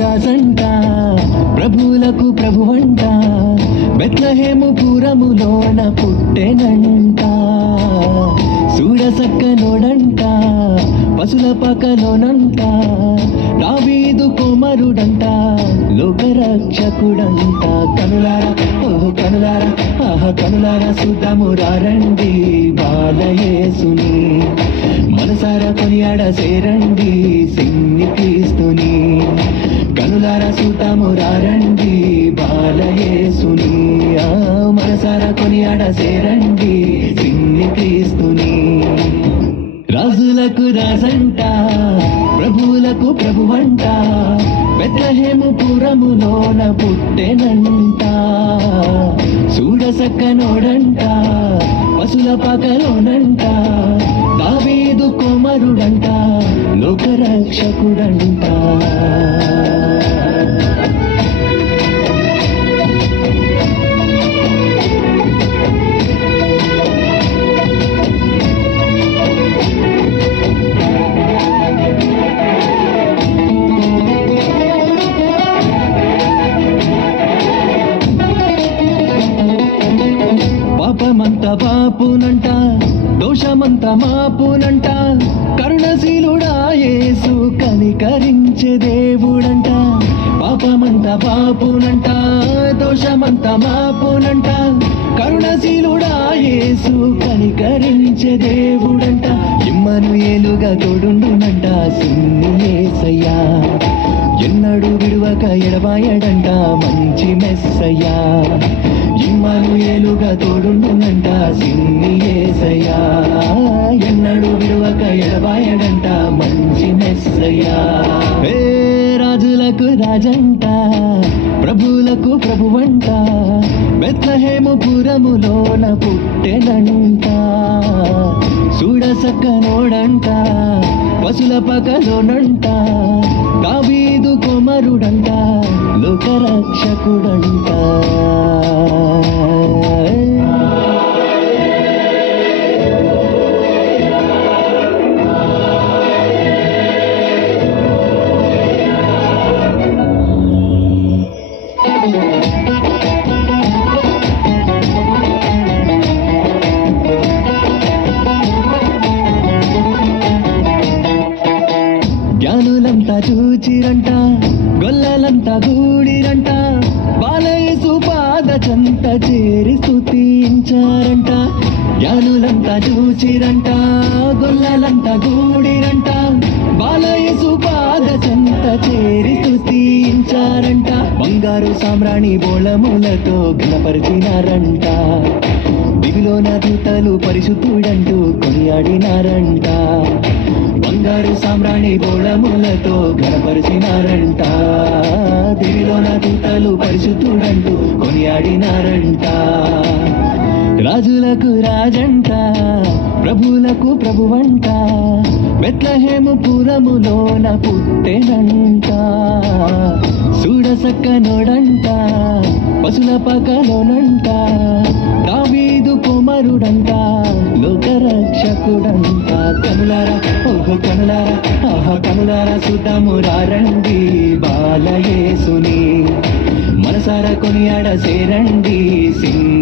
రాసంట ప్రభువులకు ప్రభువంట బెత్లహేము పురములోన పుట్టెనంట. చూడసక్క నోడంట పశుల పక్కలోనంట దావీదు కుమరుడంట లోకరక్షకుడంట. కనులారా ఓహో కనులారా ఆహ కనులారా సుద్దము బాలయేసుని. మనసారా కొనియాడ సేరండి సిన్నికి క్రీస్తుని కనులారా సూతాము రండి బాలయేసుని. ఆ మనసారా కొనియాడ సేరండి సిన్ని క్రీస్తుని. రాజులకు రాజంట ప్రభువులకు ప్రభువంట బెత్లహేము పురములోన పుట్టెనంట. చూడసక్క నోడంట పశుల పకలోనంట దావీదు కుమరుడంట దోషమంత మాపునంట కరుణశీలుడా యేసు కనికరించే దేవుడంట. పాపమంత పాపునంట దోషమంత మాపునంట. కరుణశీలుడా యేసు కనికరించే దేవుడంట. ఇమ్మను ఏలుగా తోడుండునంట సిన్ని యేసయ్యా ఎన్నడు విడువక ఎడబాయడంట మంచి మెస్సయ్యా. ఇమ్మను ఏలుగా తోడుండునంట. సిన్ని ఏసయ్యా ఎన్నడు విడువక ఎడబాయడంట. మంచి మెస్సయ్యా. ఏ రాజులకు రాజంట ప్రభువులకు ప్రభువంట. బెత్లహేము పురములోన పుట్టెనంట. చూడసక్క నోడంట పశుల పకలోనంట దావీదు కుమరుడంట. లోకరక్షకుడంట జ్ఞానులంతా చూచిరంట. గొల్లలంతా గూడిరంట బాలయేసు పాద చెంత చేరి స్థుతించారంట జ్ఞానులంతా చూచిరంట గొల్లలంతా గూడిరంట బాలయేసు పాద చెంత చేరి స్థుతించారంట బంగారు సామ్రాణి బోళములతో ఘనపరిచినారంట. దివిలోన దూతలు పరిశుద్ధుడంటూ కొనియాడినారంట. బంగారు సామ్రాణి బోళములతో ఘనపరిచినారంట దివిలోన దూతలు పరిశుద్ధుడంటూ కొనియాడినారంట. రాజులకు రాజంట ప్రభువులకు ప్రభువంట. బెత్లహేము పురములోన పుట్టెనంట. చూడసక్క నోడంట పశుల పకలోనంట. దావీదు కుమరుడంట లోకరక్షకుడంట కనులారా ఓహో కనులారా ఆహా కనులారా సుతము రండి బాలయేసుని. మనసారా కొనియాడ సేరండి సింది